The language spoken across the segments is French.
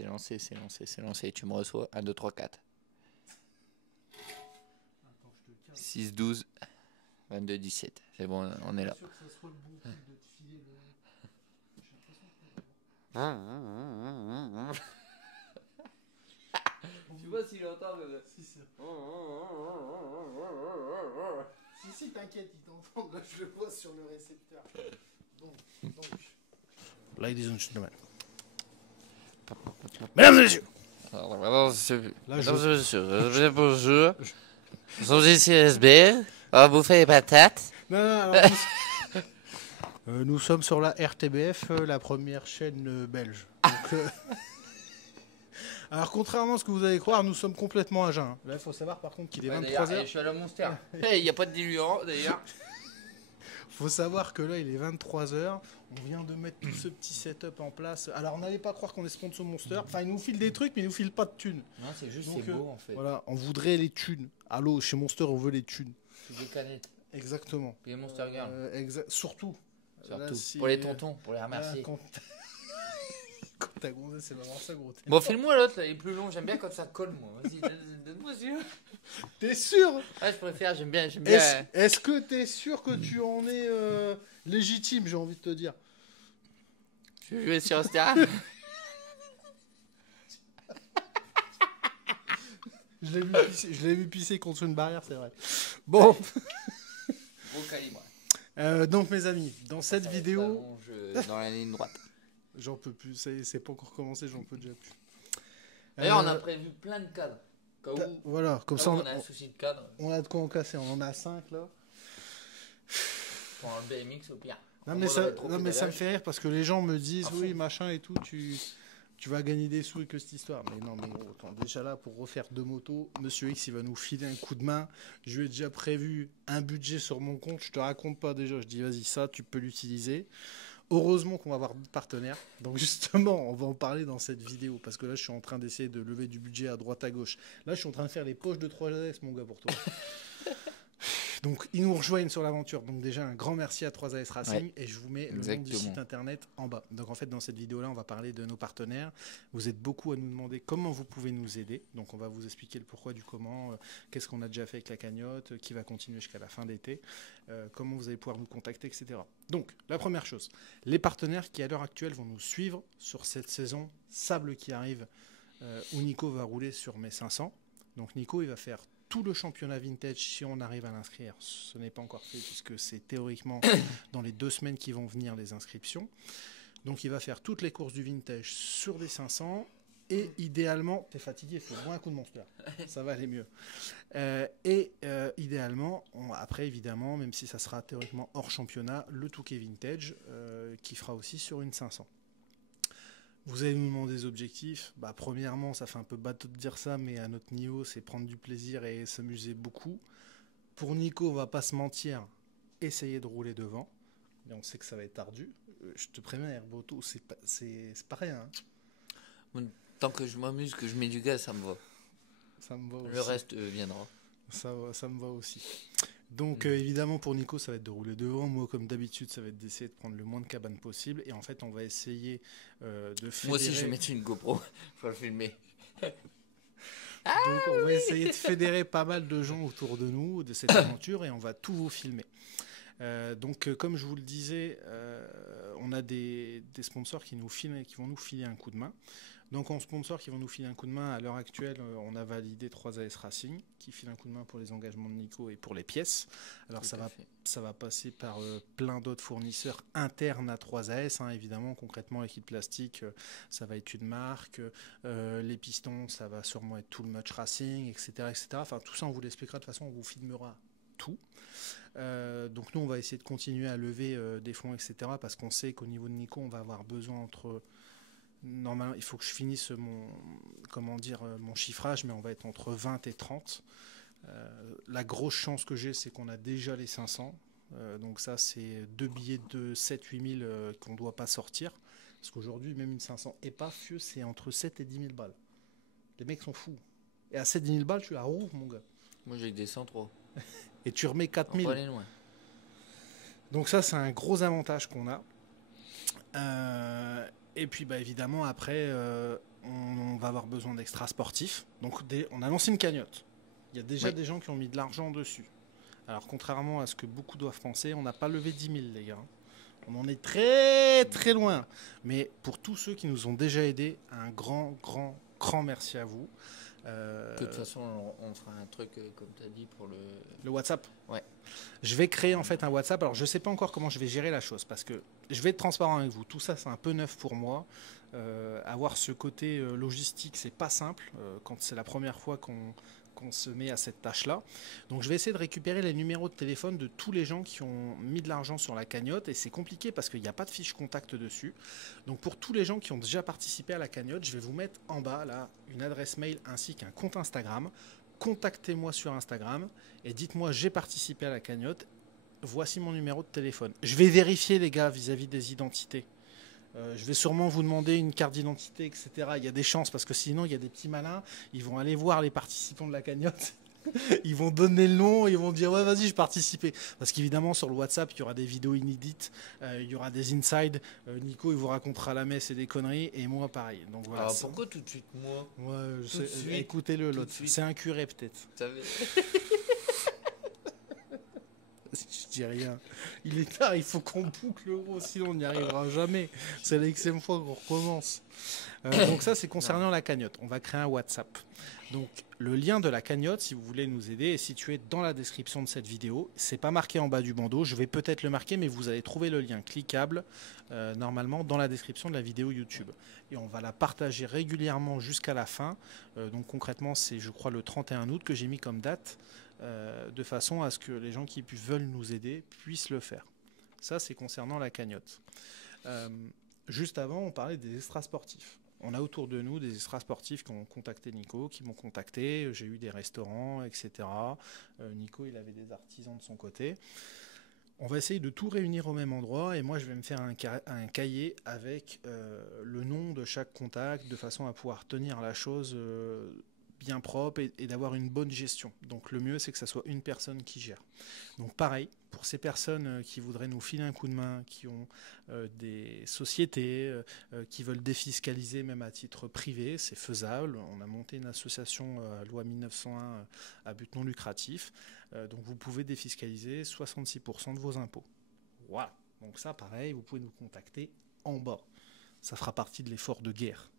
C'est lancé, c'est lancé, c'est lancé. Tu me reçois 1, 2, 3, 4. 6, 12, 22, 17. C'est bon, on est là. sûr que ça soit le bon truc de te filer le... J'ai l'impression Tu vois s'il entend le... Si, t'inquiète, ils t'entendent, là je le vois sur le récepteur. Donc. Ladies and gentlemen. Mesdames et messieurs. Bonjour. Nous sommes ici à SB. On va bouffer les patates. Non, alors, nous sommes sur la RTBF, la première chaîne belge. Donc, alors, contrairement à ce que vous allez croire, nous sommes complètement à jeun. Là, il faut savoir par contre qu'il est 23h. Je suis à la Monster. Il n'y a pas de diluant d'ailleurs. Faut savoir que là, il est 23h. On vient de mettre tout ce petit setup en place. Alors, n'allez pas croire qu'on est sponsor Monster. Enfin, ils nous filent des trucs, mais ils nous filent pas de thunes. Non, c'est juste, Donc, c'est beau en fait. Voilà, on voudrait les thunes. Allô, chez Monster, on veut les thunes. C'est des canettes. Exactement. Et Monster Girl. Surtout. Surtout. Là, si- Pour les tontons, pour les remercier. Quand t'as gonzé, c'est vraiment ça, gros. Bon, file-moi l'autre, là, il est plus long. J'aime bien quand ça colle, moi. Vas-y, donne-moi celui-là. T'es sûr? Ouais, je préfère, j'aime bien. Est-ce que t'es sûr que tu en es légitime, j'ai envie de te dire? Je vais jouer sur Ostia. Je l'ai vu pisser contre une barrière, c'est vrai. Bon. Gros calibre. Donc, mes amis, dans cette vidéo... Dans la ligne droite. J'en peux plus, c'est pas encore commencé, j'en peux déjà plus. D'ailleurs, on a prévu plein de cadres. Voilà, comme ça, on a un souci de cadre. On a de quoi en casser, on en a 5 là. Pour un BMX au pire. Non, mais ça me fait rire parce que les gens me disent oui, machin et tout, tu vas gagner des sous et que cette histoire. Mais non, mais gros, attends, déjà là, pour refaire 2 motos, Monsieur X, il va nous filer un coup de main. Je lui ai déjà prévu un budget sur mon compte, je te raconte pas déjà. Je dis, vas-y, ça, tu peux l'utiliser. Heureusement qu'on va avoir des partenaires. Donc justement, on va en parler dans cette vidéo. Parce que là, je suis en train d'essayer de lever du budget à droite à gauche. Là, je suis en train de faire les poches de 3AS, mon gars, pour toi. Donc, ils nous rejoignent sur l'aventure. Donc, déjà, un grand merci à 3AS Racing. Ouais, et je vous mets le nom du site internet en bas. Donc, en fait, dans cette vidéo-là, on va parler de nos partenaires. Vous êtes beaucoup à nous demander comment vous pouvez nous aider. Donc, on va vous expliquer le pourquoi du comment, qu'est-ce qu'on a déjà fait avec la cagnotte, qui va continuer jusqu'à la fin d'été, comment vous allez pouvoir nous contacter, etc. Donc, la première chose, les partenaires qui, à l'heure actuelle, vont nous suivre sur cette saison Sable qui arrive, où Nico va rouler sur mes 500. Donc, Nico, il va faire tout le championnat vintage, si on arrive à l'inscrire. Ce n'est pas encore fait puisque c'est théoriquement dans les 2 semaines qui vont venir les inscriptions. Donc il va faire toutes les courses du vintage sur les 500 et idéalement, t'es fatigué, il faut boire un coup de Monster, ça va aller mieux. Idéalement, après évidemment, même si ça sera théoriquement hors championnat, le Touquet Vintage qui fera aussi sur une 500. Vous allez nous demander des objectifs. Premièrement, ça fait un peu bateau de dire ça, mais à notre niveau, c'est prendre du plaisir et s'amuser beaucoup. Pour Nico, on va pas se mentir, essayer de rouler devant. Mais on sait que ça va être ardu. Je te préviens, Herboto, c'est pas rien. Hein. Tant que je m'amuse, que je mets du gaz, ça me va. Ça me va aussi. Le reste viendra. Ça me va aussi. Donc évidemment pour Nico ça va être de rouler devant, moi comme d'habitude ça va être d'essayer de prendre le moins de cabanes possible et en fait on va essayer de fédérer... Moi aussi je vais mettre une GoPro, faut le filmer. Donc on va essayer de fédérer pas mal de gens autour de nous, de cette aventure et on va tout vous filmer. Donc comme je vous le disais, on a des sponsors qui vont nous filer un coup de main. Donc en sponsors qui vont nous filer un coup de main, à l'heure actuelle, on a validé 3AS Racing, qui file un coup de main pour les engagements de Nico et pour les pièces. Alors ça va passer par plein d'autres fournisseurs internes à 3AS, hein, évidemment, concrètement l'équipe plastique, ça va être une marque, les pistons, ça va sûrement être tout le Much Racing, etc., etc. Enfin tout ça on vous l'expliquera, de toute façon on vous filmera tout. Donc nous on va essayer de continuer à lever des fonds, etc., parce qu'on sait qu'au niveau de Nico on va avoir besoin entre... Normalement, il faut que je finisse mon chiffrage, mais on va être entre 20 et 30. La grosse chance que j'ai, c'est qu'on a déjà les 500. Donc ça, c'est 2 billets de 7-8 000 qu'on ne doit pas sortir. Parce qu'aujourd'hui, même une 500 épaf, c'est entre 7 et 10 000 balles. Les mecs sont fous. Et à 7-10 000 balles, tu la rouvres, mon gars. Moi, j'ai des 103. Et tu remets 4 000. On va aller loin. Donc ça, c'est un gros avantage qu'on a. Et puis évidemment après on va avoir besoin d'extra sportifs. Donc on a lancé une cagnotte. Il y a déjà des gens qui ont mis de l'argent dessus. Alors contrairement à ce que beaucoup doivent penser, on n'a pas levé 10 000 les gars. On en est très très loin. Mais pour tous ceux qui nous ont déjà aidés, un grand merci à vous. De toute façon, on fera un truc, comme tu as dit, pour le WhatsApp. Ouais. Je vais créer en fait un WhatsApp. Alors je ne sais pas encore comment je vais gérer la chose parce que je vais être transparent avec vous. Tout ça, c'est un peu neuf pour moi. Avoir ce côté logistique, c'est pas simple quand c'est la première fois qu'on se met à cette tâche-là. Donc je vais essayer de récupérer les numéros de téléphone de tous les gens qui ont mis de l'argent sur la cagnotte et c'est compliqué parce qu'il n'y a pas de fiche contact dessus. Donc pour tous les gens qui ont déjà participé à la cagnotte, je vais vous mettre en bas là une adresse mail ainsi qu'un compte Instagram. Contactez-moi sur Instagram et dites-moi j'ai participé à la cagnotte. Voici mon numéro de téléphone. Je vais vérifier les gars vis-à-vis des identités. Je vais sûrement vous demander une carte d'identité, etc. Il y a des chances parce que sinon il y a des petits malins, ils vont aller voir les participants de la cagnotte, ils vont donner le nom, ils vont dire ouais vas-y je participais. Parce qu'évidemment sur le WhatsApp il y aura des vidéos inédites, il y aura des insides, Nico il vous racontera la messe et des conneries et moi pareil. Donc voilà. Alors pourquoi tout de suite moi? Ouais, écoutez-le l'autre, c'est un curé peut-être. Je dis rien. Il est tard, il faut qu'on boucle l'euro, sinon on n'y arrivera jamais. C'est la xème fois qu'on recommence. Donc ça, c'est concernant la cagnotte. On va créer un WhatsApp. Donc le lien de la cagnotte, si vous voulez nous aider, est situé dans la description de cette vidéo. C'est pas marqué en bas du bandeau. Je vais peut-être le marquer, mais vous allez trouver le lien cliquable normalement dans la description de la vidéo YouTube. Et on va la partager régulièrement jusqu'à la fin. Donc concrètement, c'est je crois le 31 août que j'ai mis comme date. De façon à ce que les gens qui veulent nous aider puissent le faire. Ça, c'est concernant la cagnotte. Juste avant, on parlait des extras sportifs. On a autour de nous des extras sportifs qui ont contacté Nico, qui m'ont contacté. J'ai eu des restaurants, etc. Nico, il avait des artisans de son côté. On va essayer de tout réunir au même endroit et moi, je vais me faire un cahier avec le nom de chaque contact de façon à pouvoir tenir la chose bien propre et d'avoir une bonne gestion. Donc le mieux, c'est que ça soit une personne qui gère. Donc pareil, pour ces personnes qui voudraient nous filer un coup de main, qui ont des sociétés, qui veulent défiscaliser même à titre privé, c'est faisable. On a monté une association loi 1901 à but non lucratif. Donc vous pouvez défiscaliser 66% de vos impôts. Voilà. Donc ça, pareil, vous pouvez nous contacter en bas. Ça fera partie de l'effort de guerre.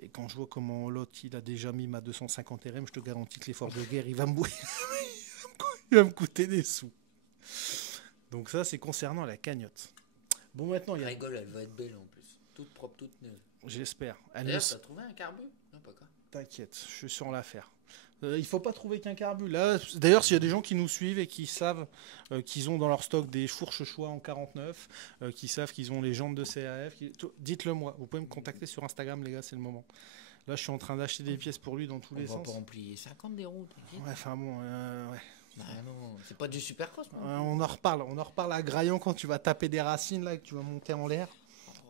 Et quand je vois comment l'autre il a déjà mis ma 250 RM, je te garantis que l'effort de guerre il va me coûter des sous. Donc ça c'est concernant la cagnotte. Bon maintenant il y a... rigole, elle va être belle en plus, toute propre, toute neuve. J'espère. D'ailleurs, t'as trouvé un carbu? Non, pas quoi. T'inquiète, je suis sur l'affaire. Il faut pas trouver qu'un carbu. Là, d'ailleurs, s'il y a des gens qui nous suivent et qui savent qu'ils ont dans leur stock des fourches choix en 49, qui savent qu'ils ont les jantes de CAF, dites-le moi. Vous pouvez me contacter sur Instagram, les gars, c'est le moment. Là, je suis en train d'acheter des pièces pour lui dans tous les sens. On va pas remplir 50 des roues. Ouais, enfin bon, ouais. Non, c'est pas du supercross. On en reparle à Graillon quand tu vas taper des racines là, que tu vas monter en l'air.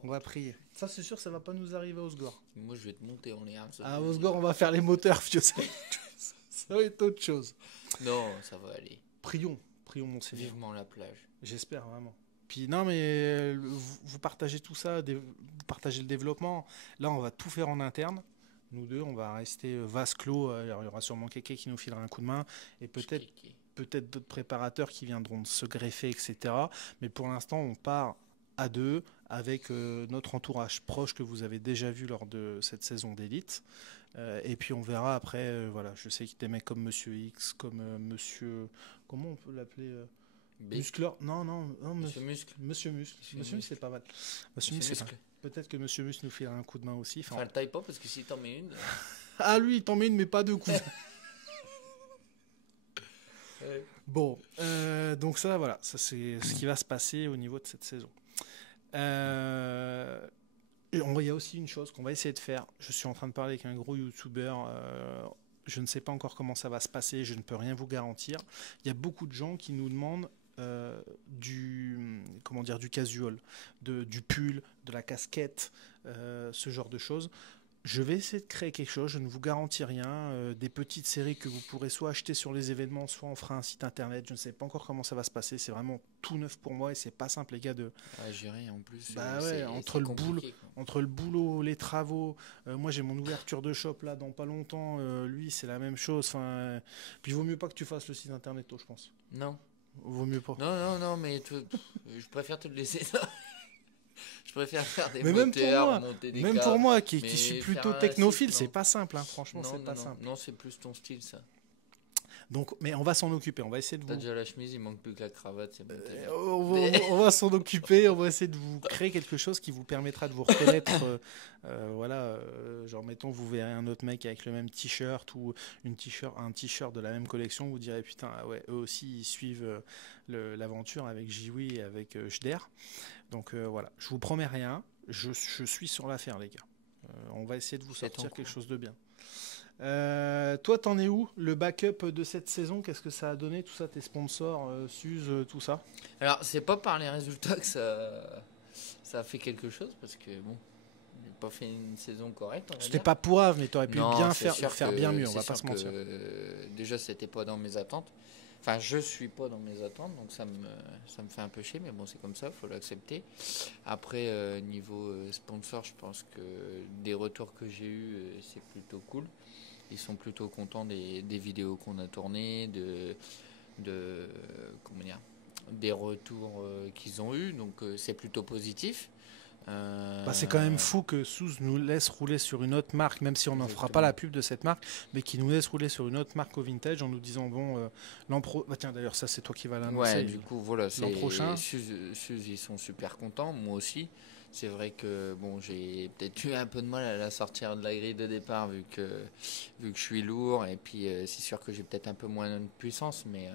On va prier. Ça, c'est sûr, ça va pas nous arriver à Osgore. Moi, je vais te monter en l'air. À Osgore, on va faire les moteurs, vieux. Ça va être autre chose. Non, ça va aller. Prions mon Seigneur. Vivement la plage. J'espère vraiment. Puis non, mais vous partagez tout ça, vous partagez le développement. Là, on va tout faire en interne. Nous deux, on va rester vase clos. Alors, il y aura sûrement quelqu'un qui nous filera un coup de main. Et peut-être d'autres préparateurs qui viendront se greffer, etc. Mais pour l'instant, on part à deux avec notre entourage proche que vous avez déjà vu lors de cette saison d'élite. Et puis on verra après, voilà, je sais qu'il y a des mecs comme Monsieur X, comme Monsieur... Comment on peut l'appeler Muscleur. Non, Monsieur Muscle. Monsieur Muscle, c'est pas mal. Monsieur Muscle. Peut-être que Monsieur Muscle nous filera un coup de main aussi. Enfin, le taille pas parce que si t'en mets une... Ah lui, il t'en met une, mais pas deux coups. Bon, donc ça, voilà, ça c'est ce qui va se passer au niveau de cette saison. Il y a aussi une chose qu'on va essayer de faire. Je suis en train de parler avec un gros YouTuber. Je ne sais pas encore comment ça va se passer. Je ne peux rien vous garantir. Il y a beaucoup de gens qui nous demandent du casual, du pull, de la casquette, ce genre de choses. Je vais essayer de créer quelque chose, je ne vous garantis rien. Des petites séries que vous pourrez soit acheter sur les événements, soit on fera un site internet. Je ne sais pas encore comment ça va se passer. C'est vraiment tout neuf pour moi et c'est pas simple, les gars. À gérer en plus, Bah ouais, c'est compliqué, quoi. entre le boulot, les travaux. Moi, j'ai mon ouverture de shop là dans pas longtemps. Lui, c'est la même chose. Enfin, puis il vaut mieux pas que tu fasses le site internet, toi, je pense. Non. Vaut mieux pas. Non, mais je préfère te le laisser ça. Je préfère faire des Mais moteurs, monter des même câbles. pour moi qui Mais suis faire plutôt un technophile, site, c'est non. pas simple, hein. Franchement, c'est pas simple. Non, c'est plus ton style, ça. Donc, mais on va s'en occuper. On va essayer de T'as vous. déjà la chemise, il manque plus que la cravate, c'est bon. On va s'en occuper, on va essayer de vous créer quelque chose qui vous permettra de vous reconnaître. Voilà, genre mettons, vous verrez un autre mec avec le même t-shirt ou un t-shirt de la même collection, vous direz putain, ah ouais, eux aussi ils suivent l'aventure avec Jiwi et avec Jder. Donc voilà, je vous promets rien, je suis sur l'affaire, les gars. On va essayer de vous sortir quelque chose de bien. Toi, t'en es où? Le backup de cette saison, qu'est-ce que ça a donné? Tout ça, tes sponsors, Suze, tout ça? Alors, c'est pas par les résultats que ça a fait quelque chose, parce que bon, j'ai pas fait une saison correcte. C'était pas pourrave, mais t'aurais pu Non, bien c'est faire bien mieux, on va pas se sûr mentir. déjà, c'était pas dans mes attentes. Enfin, je suis pas dans mes attentes, donc ça me fait un peu chier, mais bon, c'est comme ça, faut l'accepter. Après, niveau sponsor, je pense que des retours que j'ai eus, c'est plutôt cool. Ils sont plutôt contents des vidéos qu'on a tournées, comment dire, des retours qu'ils ont eus, donc c'est plutôt positif. Bah, c'est quand même fou que Suze nous laisse rouler sur une autre marque, même si on n'en fera pas la pub de cette marque, mais qui nous laisse rouler sur une autre marque au vintage en nous disant bon, bah, tiens d'ailleurs ça c'est toi qui vas l'annoncer. Ouais, du coup voilà, l'an prochain. Suze, ils sont super contents, moi aussi. C'est vrai que bon, j'ai peut-être eu un peu de mal à la sortir de la grille de départ vu que je suis lourd et puis c'est sûr que j'ai peut-être un peu moins de puissance, mais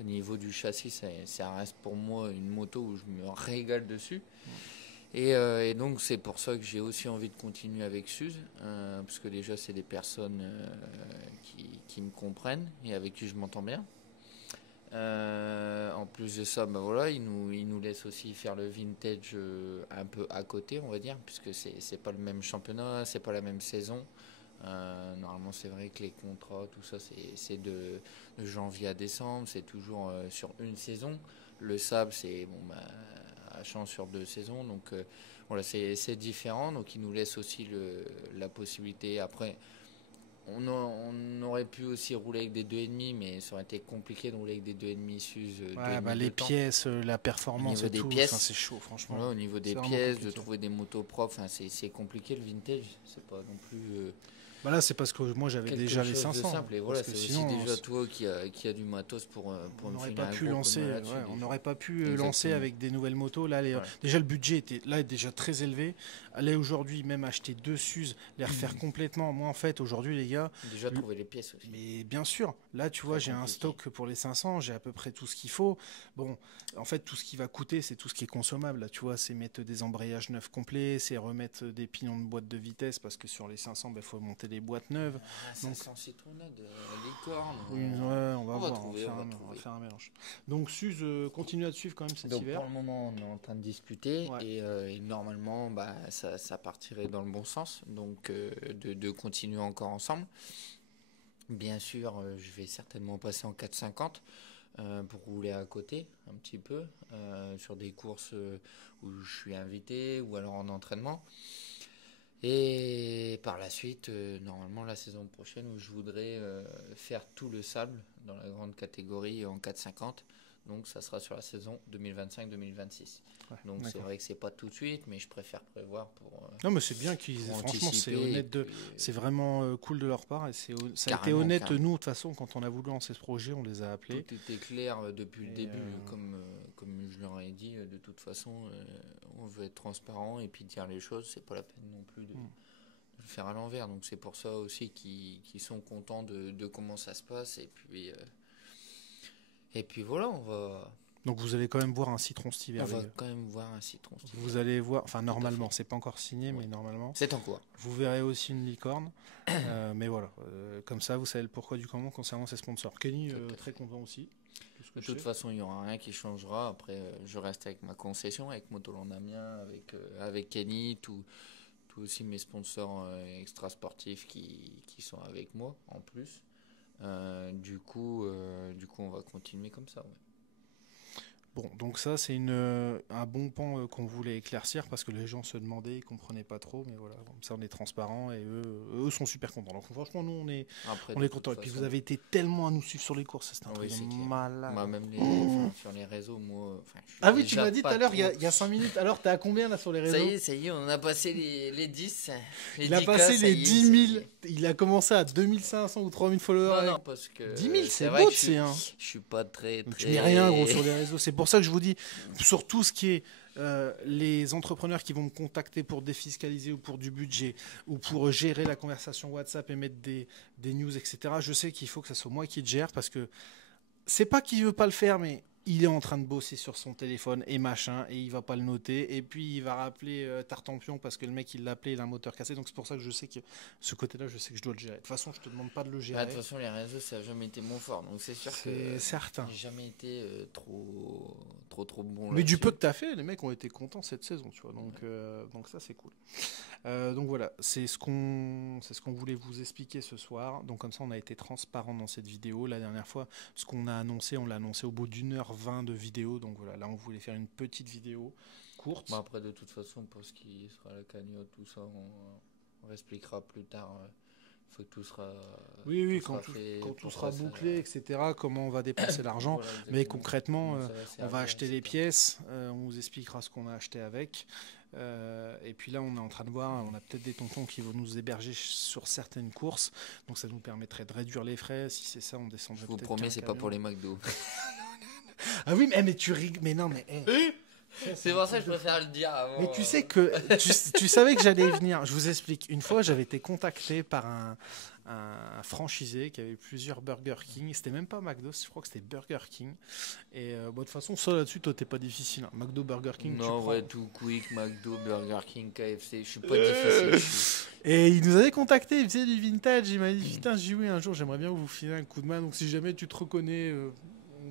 au niveau du châssis, ça reste pour moi une moto où je me régale dessus. Et donc c'est pour ça que j'ai aussi envie de continuer avec Suze, parce que déjà c'est des personnes qui me comprennent et avec qui je m'entends bien. En plus de ça, bah voilà, ils nous laissent aussi faire le vintage un peu à côté, on va dire, puisque c'est pas le même championnat, c'est pas la même saison. Normalement, c'est vrai que les contrats, tout ça, c'est de janvier à décembre, c'est toujours sur une saison. Le sable, c'est bon, bah, à chance sur 2 saisons, donc voilà, c'est différent. Donc, ils nous laissent aussi la possibilité. Après, on aurait pu aussi rouler avec des 2,5, mais ça aurait été compliqué de rouler avec des 2,5 Suze. Ouais, bah, les pièces, la performance et des tout, pièces, c'est chaud franchement. Voilà, au niveau des pièces, de trouver des motos propres, c'est compliqué le vintage. C'est pas non plus Bah là c'est parce que moi j'avais déjà les 500. simple. Et voilà, parce que c'est sinon, aussi déjà toi qui a du matos pour on me n'aurait filer pas un pu gros coup de lancer, main là-dessus, on déjà. n'aurait pas pu Exactement. lancer avec des nouvelles motos. Là, Ouais. déjà le budget était là est déjà très élevé. Aller aujourd'hui même acheter 2 Suze, les refaire complètement. Moi en fait aujourd'hui les gars, Déjà trouver les pièces aussi. mais bien sûr, là tu vois j'ai un stock pour les 500, j'ai à peu près tout ce qu'il faut. Bon, en fait tout ce qui va coûter c'est tout ce qui est consommable. Là tu vois c'est mettre des embrayages neufs complets, c'est remettre des pignons de boîte de vitesse parce que sur les 500 il faut monter les boîtes neuves. Donc, citronnade, licorne. Oui, ouais, on va voir, trouver, on va faire un mélange. Donc Suze continue à te suivre quand même cet Donc hiver. pour le moment, on est en train de discuter Ouais. et normalement, bah, ça partirait dans le bon sens. Donc de continuer encore ensemble. Bien sûr, je vais certainement passer en 450 pour rouler à côté un petit peu sur des courses où je suis invité ou alors en entraînement. Et par la suite, normalement la saison prochaine où je voudrais faire tout le sable dans la grande catégorie en 450. Donc ça sera sur la saison 2025-2026. Ouais, Donc c'est d'accord. vrai que c'est pas tout de suite, mais je préfère prévoir pour. Non, mais c'est bien qu'ils. Pour Franchement, c'est anticiper, honnête et puis, c'est vraiment cool de leur part et ça a été Carrément, honnête. carrément. Nous, de toute façon, quand on a voulu lancer ce projet, on les a appelés. Tout était clair depuis le Et, début, comme je leur ai dit. De toute façon, on veut être transparent et puis dire les choses. C'est pas la peine non plus de le faire à l'envers. Donc c'est pour ça aussi qu'ils sont contents de comment ça se passe. Et puis voilà, on va. Donc vous allez quand même voir un citron cet hiver. On va les gars. quand même voir un citron. Vous allez voir, enfin normalement, fait. c'est pas encore signé, mais normalement. C'est en cours. Vous verrez aussi une licorne. Mais voilà, comme ça, vous savez le pourquoi du comment concernant ces sponsors. Kenny, très content aussi. De toute façon, il n'y aura rien qui changera. Après, je reste avec ma concession, avec Motoland Amiens, avec Kenny, surtout aussi mes sponsors extra sportifs qui sont avec moi en plus. Du coup, on va continuer comme ça. Ouais. Bon, donc ça, c'est un bon pan qu'on voulait éclaircir parce que les gens se demandaient, ils comprenaient pas trop, mais voilà, comme ça on est transparent et eux sont super contents. Donc franchement, nous on est contents. Et puis vous avez été tellement à nous suivre sur les courses, c'était un truc de malade. Moi, même sur les réseaux, moi. Ah oui, tu m'as dit tout à l'heure, il y a 5 minutes. Alors, t'es à combien là sur les réseaux? Ça y est, on a passé les 10. Il a passé les 10 000. Il a commencé à 2500 ou 3000 followers. Non, parce que 10 000, c'est beau, c'est je suis pas très. Tu mets rien, gros, sur les réseaux. C'est pour ça que je vous dis, sur tout ce qui est les entrepreneurs qui vont me contacter pour défiscaliser ou pour du budget ou pour gérer la conversation WhatsApp et mettre des news, etc. Je sais qu'il faut que ça soit moi qui le gère parce que c'est pas qu'il veut pas le faire, mais il est en train de bosser sur son téléphone et machin, et il va pas le noter, et puis il va rappeler Tartampion parce que le mec il l'a appelé, il a un moteur cassé, donc c'est pour ça que je sais que ce côté-là, je sais que je dois le gérer. De toute façon, je te demande pas de le gérer. De toute façon, les réseaux, ça n'a jamais été mon fort, donc c'est sûr que certain. J'ai jamais été trop bon. Mais du peu que t'as fait, les mecs ont été contents cette saison, tu vois, donc ça c'est cool. Donc voilà, c'est ce qu'on voulait vous expliquer ce soir. Donc comme ça, on a été transparent dans cette vidéo. La dernière fois, ce qu'on a annoncé, on l'a annoncé au bout d'1h20 de vidéo. Donc voilà, là, on voulait faire une petite vidéo courte. Bon, après, de toute façon, pour ce qui sera la cagnotte, tout ça, on expliquera plus tard. Il faut que tout sera. Oui, quand tout sera bouclé, etc. Comment on va dépenser l'argent. Voilà, mais concrètement, on va acheter les pièces. On vous expliquera ce qu'on a acheté avec. Et puis là, on est en train de voir, on a peut-être des tontons qui vont nous héberger sur certaines courses, donc ça nous permettrait de réduire les frais. Si c'est ça, on descendrait. Je vous promets, c'est pas pour les McDo. Ah oui, mais tu rigoles, mais non, mais. C'est pour ça que je préfère le dire avant. Mais tu sais que tu savais que j'allais y venir. Je vous explique. Une fois, j'avais été contacté par un franchisé qui avait plusieurs Burger King. C'était même pas McDo, je crois que c'était Burger King. Et de toute façon, ça là-dessus, toi, t'es pas difficile. Hein. McDo, Burger King, non, ouais, tout quick, McDo, Burger King, KFC. Je suis pas difficile. Et il nous avait contacté, il faisait du vintage. Il m'a dit putain, j'ai dit oui, un jour, j'aimerais bien vous filer un coup de main. Donc si jamais tu te reconnais,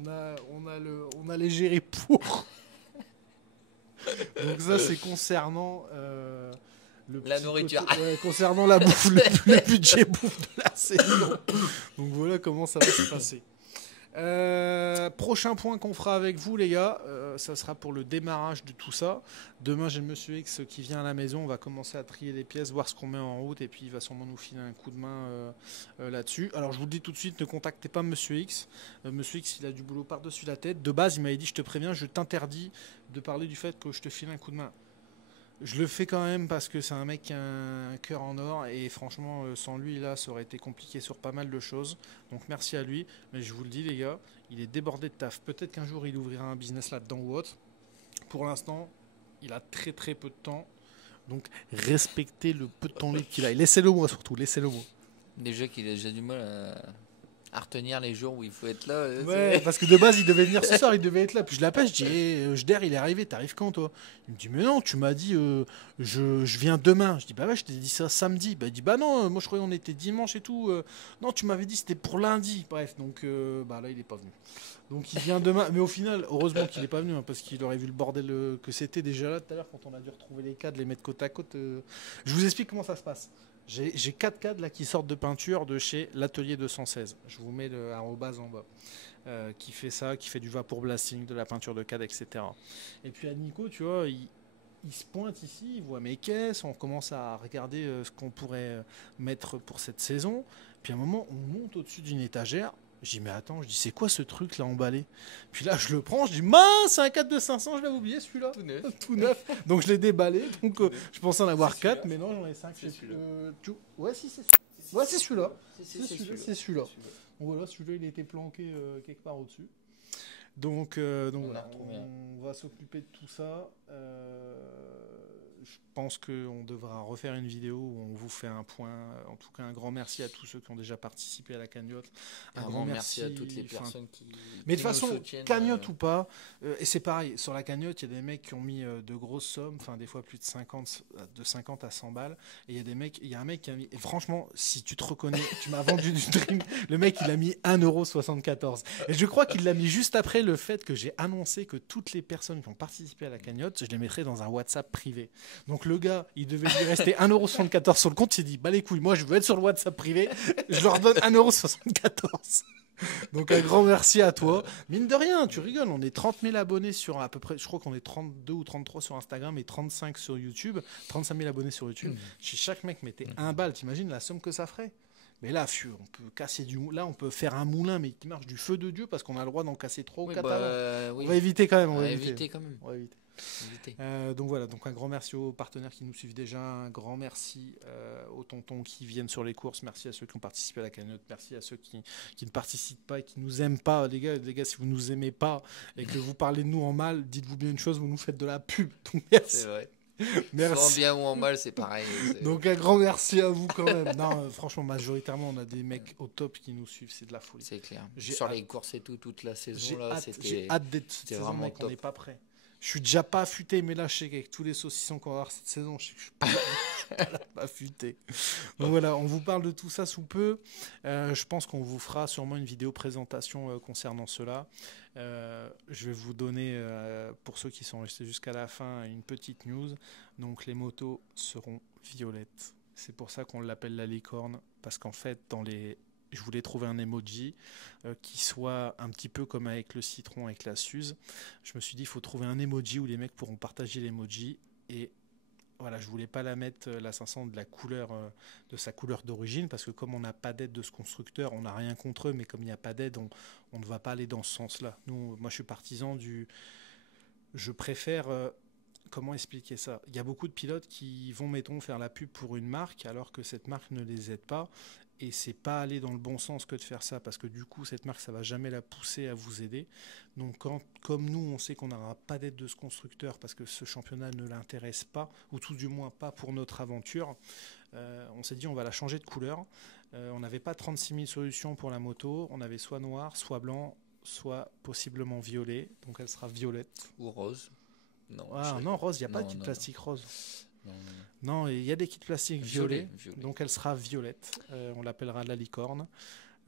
on a les gérés pour. Donc ça, c'est concernant la nourriture. Concernant la bouffe, le budget bouffe de la saison. Donc voilà comment ça va se passer. Prochain point qu'on fera avec vous, les gars, ça sera pour le démarrage de tout ça. Demain, j'ai le Monsieur X qui vient à la maison. On va commencer à trier les pièces, voir ce qu'on met en route, et puis il va sûrement nous filer un coup de main là-dessus. Alors, je vous le dis tout de suite, ne contactez pas Monsieur X. Monsieur X, il a du boulot par-dessus la tête. De base, il m'avait dit, je te préviens, je t'interdis de parler du fait que je te file un coup de main. Je le fais quand même parce que c'est un mec qui a un cœur en or et franchement sans lui là ça aurait été compliqué sur pas mal de choses, donc merci à lui, mais je vous le dis les gars, il est débordé de taf, peut-être qu'un jour il ouvrira un business là-dedans ou autre. Pour l'instant il a très très peu de temps, donc respectez le peu de temps libre qu'il a et laissez-le moi surtout, laissez-le moi. Déjà qu'il a déjà du mal à retenir les jours où il faut être là. Ouais, parce que de base, il devait venir ce soir, il devait être là. Puis je l'appelle, je dis, Jder, il est arrivé, t'arrives quand toi? Il me dit, mais non, tu m'as dit, je viens demain. Je dis, bah ouais, je t'ai dit ça samedi. Bah il dit, bah non, moi je croyais qu'on était dimanche et tout. Non, tu m'avais dit c'était pour lundi. Bref, donc bah là, il est pas venu. Donc il vient demain. Mais au final, heureusement qu'il est pas venu, hein, parce qu'il aurait vu le bordel que c'était déjà là tout à l'heure quand on a dû retrouver les cadres, les mettre côte à côte. Je vous explique comment ça se passe. J'ai 4 cadres là qui sortent de peinture de chez l'Atelier 216. Je vous mets le arrobase en bas. Qui fait ça, qui fait du vapor blasting, de la peinture de cadre, etc. Et puis à Nico, tu vois, il se pointe ici, il voit mes caisses, on commence à regarder ce qu'on pourrait mettre pour cette saison. Puis à un moment, on monte au-dessus d'une étagère. Je dis mais attends, c'est quoi ce truc là emballé? Puis là je le prends, je dis mince, c'est un 4 de 500, je l'avais oublié celui-là. Tout neuf. Donc je l'ai déballé, donc je pensais en avoir 4, mais non j'en ai 5. Ouais si c'est celui-là. Ouais c'est celui-là. C'est celui-là. Donc voilà, celui-là il était planqué quelque part au-dessus. Donc voilà, on va s'occuper de tout ça. Je pense qu'on devra refaire une vidéo où on vous fait un point. En tout cas, un grand merci à tous ceux qui ont déjà participé à la cagnotte. Un grand merci à toutes les personnes qui. Mais de toute façon, cagnotte ou pas, et c'est pareil, sur la cagnotte, il y a des mecs qui ont mis de grosses sommes, enfin des fois plus de 50 à 100 balles. Et il y a un mec qui a mis. Et franchement, si tu te reconnais, tu m'as vendu du dream. Le mec, il a mis 1,74 €. Et je crois qu'il l'a mis juste après le fait que j'ai annoncé que toutes les personnes qui ont participé à la cagnotte, je les mettrai dans un WhatsApp privé. Donc le gars, il devait lui rester 1,74€ sur le compte. Il s'est dit, bah les couilles, moi je veux être sur le WhatsApp privé. Je leur donne 1,74€. Donc un grand merci à toi. Mine de rien, tu rigoles, on est 30 000 abonnés sur à peu près, je crois qu'on est 32 ou 33 sur Instagram et 35 sur YouTube, 35 000 abonnés sur YouTube. Si chaque mec mettait un bal, t'imagines la somme que ça ferait? Mais là, on peut casser là, on peut faire un moulin, mais qui marche du feu de Dieu, parce qu'on a le droit d'en casser 3 ou 4 avant. Oui. On va éviter quand même. On va éviter quand même. On va éviter. Donc voilà, donc un grand merci aux partenaires qui nous suivent déjà, un grand merci aux tontons qui viennent sur les courses, merci à ceux qui ont participé à la cagnotte, merci à ceux qui ne participent pas et qui nous aiment pas. Les gars, si vous nous aimez pas et que vous parlez de nous en mal, dites-vous bien une chose, vous nous faites de la pub. Donc merci. C'est vrai. Merci. En bien ou en mal, c'est pareil. Donc un grand merci à vous quand même. Non, franchement, majoritairement, on a des mecs au top qui nous suivent, c'est de la folie. C'est clair. Sur les courses et tout, toute la saison là, j'ai hâte d'être cette saison, mec, on n'est pas prêt. Je suis déjà pas affûté, mais là, je sais qu'avec tous les saucissons qu'on va avoir cette saison, je sais que je suis pas affûté. Donc voilà, on vous parle de tout ça sous peu. Je pense qu'on vous fera sûrement une vidéo présentation concernant cela. Je vais vous donner, pour ceux qui sont restés jusqu'à la fin, une petite news. Donc les motos seront violettes. C'est pour ça qu'on l'appelle la licorne, parce qu'en fait, je voulais trouver un emoji qui soit un petit peu comme avec le citron, avec la Suze. Je me suis dit, il faut trouver un emoji où les mecs pourront partager l'emoji. Et voilà, je voulais pas la mettre, la 500, de sa couleur d'origine, parce que comme on n'a pas d'aide de ce constructeur, on n'a rien contre eux, mais comme il n'y a pas d'aide, on ne va pas aller dans ce sens-là. Moi, je suis partisan je préfère... comment expliquer ça? Il y a beaucoup de pilotes qui vont, mettons, faire la pub pour une marque, alors que cette marque ne les aide pas. Et c'est pas aller dans le bon sens que de faire ça, parce que du coup, cette marque, ça va jamais la pousser à vous aider. Donc, comme nous, on sait qu'on n'aura pas d'aide de ce constructeur, parce que ce championnat ne l'intéresse pas, ou tout du moins pas pour notre aventure, on s'est dit on va la changer de couleur. On n'avait pas 36 000 solutions pour la moto, on avait soit noir, soit blanc, soit possiblement violet, donc elle sera violette. Ou rose. Non, rose, il n'y a pas de kit plastique rose. Non, il y a des kits plastiques violets, donc elle sera violette. On l'appellera la licorne.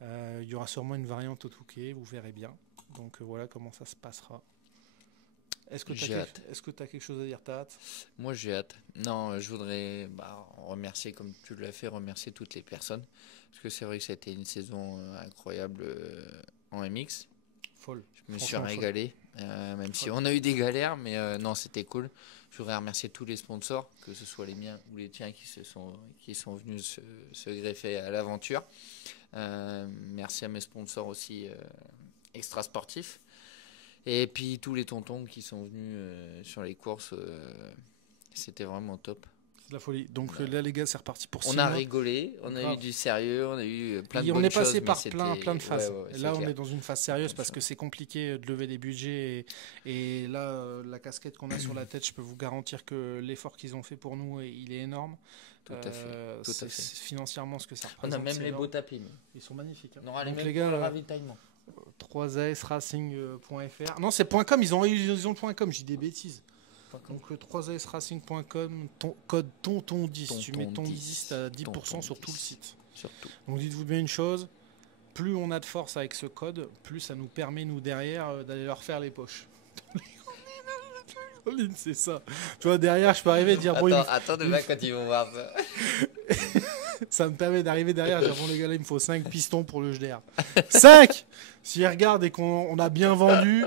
Il y aura sûrement une variante au Touquet, vous verrez bien. Donc voilà comment ça se passera. Est-ce que tu as quelque chose à dire? T'as hâte? Moi j'ai hâte. Non, je voudrais remercier, comme tu l'as fait, remercier toutes les personnes. Parce que c'est vrai que c'était une saison incroyable en MX. Folle. Je me suis régalé, même si on a eu des galères, mais non, c'était cool. Je voudrais remercier tous les sponsors, que ce soit les miens ou les tiens qui sont venus se greffer à l'aventure. Merci à mes sponsors aussi extra sportifs. Et puis tous les tontons qui sont venus sur les courses, c'était vraiment top. La folie. Donc là, les gars, c'est reparti pour 6 mois. On a rigolé, on a eu du sérieux, on a eu plein de bonnes choses. On est passé par plein de phases. Ouais, là, on est dans une phase sérieuse parce que c'est compliqué de lever des budgets. Et là, la casquette qu'on a sur la tête, je peux vous garantir que l'effort qu'ils ont fait pour nous, il est énorme. Tout à fait. Financièrement, ce que ça représente. On a même les beaux tapis. Ils sont magnifiques. On aura les gars, le ravitaillement. 3asracing.fr. Non, c'est .com. Ils ont le .com. Je dis des bêtises. Donc 3asracing.com, code tonton10. Tu mets ton 10, tu as 10% sur tout le site. Surtout. Donc dites-vous bien une chose, plus on a de force avec ce code, plus ça nous permet, nous, derrière, d'aller leur faire les poches. C'est ça. Tu vois, derrière, je peux arriver et dire... Attends demain quand ils vont voir ça. Ça me permet d'arriver derrière et dire, bon les gars, là, il me faut 5 pistons pour le JDR. 5 S'ils regardent et qu'on a bien vendu,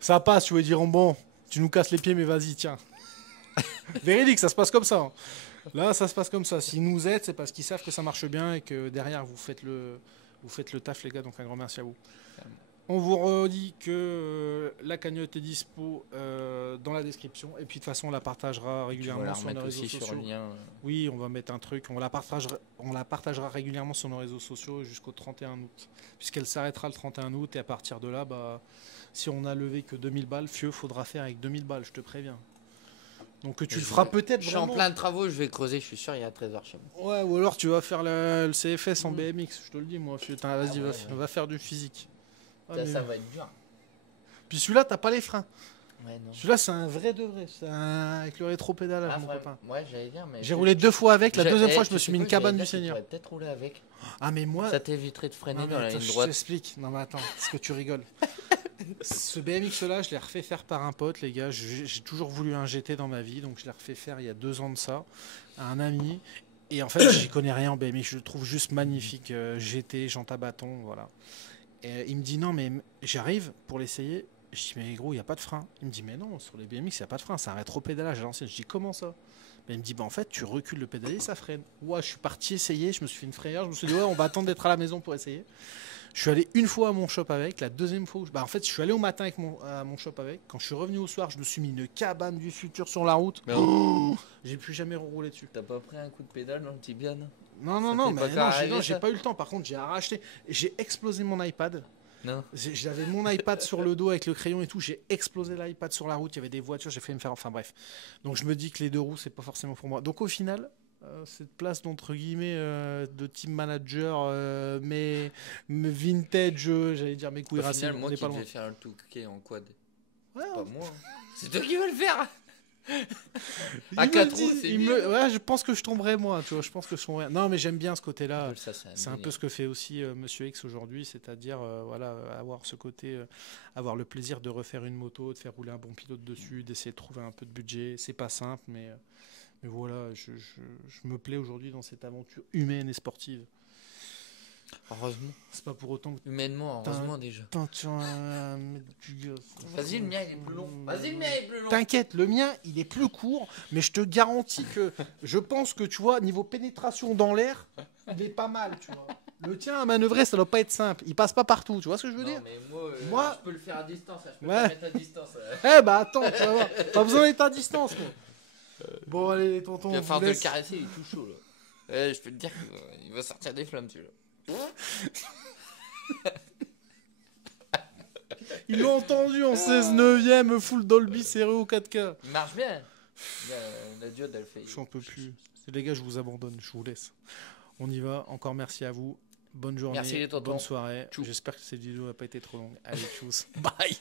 ça passe, tu vas dire, bon... Tu nous casses les pieds, mais vas-y, tiens. Véridique, ça se passe comme ça. Hein. Là, ça se passe comme ça. S'ils nous aident, c'est parce qu'ils savent que ça marche bien et que derrière, vous faites le taf, les gars. Donc, un grand merci à vous. On vous redit que la cagnotte est dispo dans la description. Et puis, de toute façon, on la partagera régulièrement sur nos réseaux sociaux. Oui, on va mettre un truc. On la partagera régulièrement sur nos réseaux sociaux jusqu'au 31 août. Puisqu'elle s'arrêtera le 31 août. Et à partir de là, si on a levé que 2000 balles, faudra faire avec 2000 balles, je te préviens. Donc tu le feras peut-être. Je suis en plein de travaux, je vais creuser, je suis sûr il y a un trésor chez moi. Ouais, ou alors tu vas faire le CFS en BMX, je te le dis moi. Vas-y, va faire du physique. Ça va être dur. Puis celui-là, t'as pas les freins. Ouais, non. Celui-là, c'est un vrai de vrai. Avec le rétro-pédalage, mon copain. Ouais, j'allais dire, mais... J'ai roulé 2 fois avec. La deuxième fois, je me suis mis une cabane du Seigneur. Tu pourrais peut-être rouler avec. Ah, mais moi... Ça t'éviterait de freiner dans la ligne droite. Je t'explique. Non, mais attends, parce que tu rigoles. Ce BMX-là, je l'ai refait faire par un pote, les gars. J'ai toujours voulu un GT dans ma vie, donc je l'ai refait faire il y a 2 ans de ça à un ami. Et en fait, j'y connais rien en BMX. Je le trouve juste magnifique. GT, jante à bâton, voilà. Et il me dit non, mais j'arrive pour l'essayer. Je dis mais gros, il n'y a pas de frein. Il me dit mais non, sur les BMX, il n'y a pas de frein. C'est un rétro-pédalage à l'ancienne. Je dis comment ça? Ben, il me dit bah en fait, tu recules le pédalier, ça freine. Ouais, je suis parti essayer. Je me suis fait une frayeur. Je me suis dit ouais, on va attendre d'être à la maison pour essayer. Je suis allé une fois à mon shop avec, la deuxième fois, en fait, je suis allé au matin avec à mon shop avec. Quand je suis revenu au soir, je me suis mis une cabane du futur sur la route. J'ai plus jamais roulé dessus. T'as pas pris un coup de pédale dans le tibia, non? Non, j'ai pas eu le temps. Par contre, j'ai arraché, j'ai explosé mon iPad. Non. J'avais mon iPad sur le dos avec le crayon et tout. J'ai explosé l'iPad sur la route. Il y avait des voitures. J'ai failli me faire. Enfin bref. Donc je me dis que les 2 roues, c'est pas forcément pour moi. Donc au final, cette place d'entre guillemets de team manager, mais vintage, j'allais dire mes couilles racines. Moi qui qui devais faire le Touquet en quad. Ouais, pas moi. C'est toi qui veux le faire. À 4 roues, c'est ouais, je pense que je tomberais moi, tu vois, je pense que je tomberais. Non, mais j'aime bien ce côté-là. C'est un peu ce que fait aussi Monsieur X aujourd'hui, c'est-à-dire voilà, avoir ce côté, avoir le plaisir de refaire une moto, de faire rouler un bon pilote dessus, d'essayer de trouver un peu de budget. C'est pas simple, mais voilà, je me plais aujourd'hui dans cette aventure humaine et sportive. Heureusement. C'est pas pour autant que... Humainement, heureusement déjà. Vas-y, le mien il est plus long. Vas-y, le mien il est plus long. T'inquiète, le mien il est plus court, mais je te garantis que je pense que tu vois, niveau pénétration dans l'air, il est pas mal, tu vois. Le tien à manœuvrer, ça doit pas être simple. Il passe pas partout, tu vois ce que je veux dire? Mais moi, je peux le faire à distance. Je peux ouais. le mettre à distance. Eh bah attends, tu vas voir. Pas besoin d'être à distance, moi. Bon, allez, les tontons. À force de le caresser, il est tout chaud là. Je peux te dire qu'il va sortir des flammes, tu vois. Ils l'ont entendu en 16/9 full Dolby stéréo 4K. Il marche bien. La diode elle fait. J'en peux plus. Les gars, je vous abandonne, je vous laisse. On y va. Encore merci à vous. Bonne journée. Merci les tontons. Bonne soirée. J'espère que cette vidéo n'a pas été trop longue. Allez, tchuss. Bye.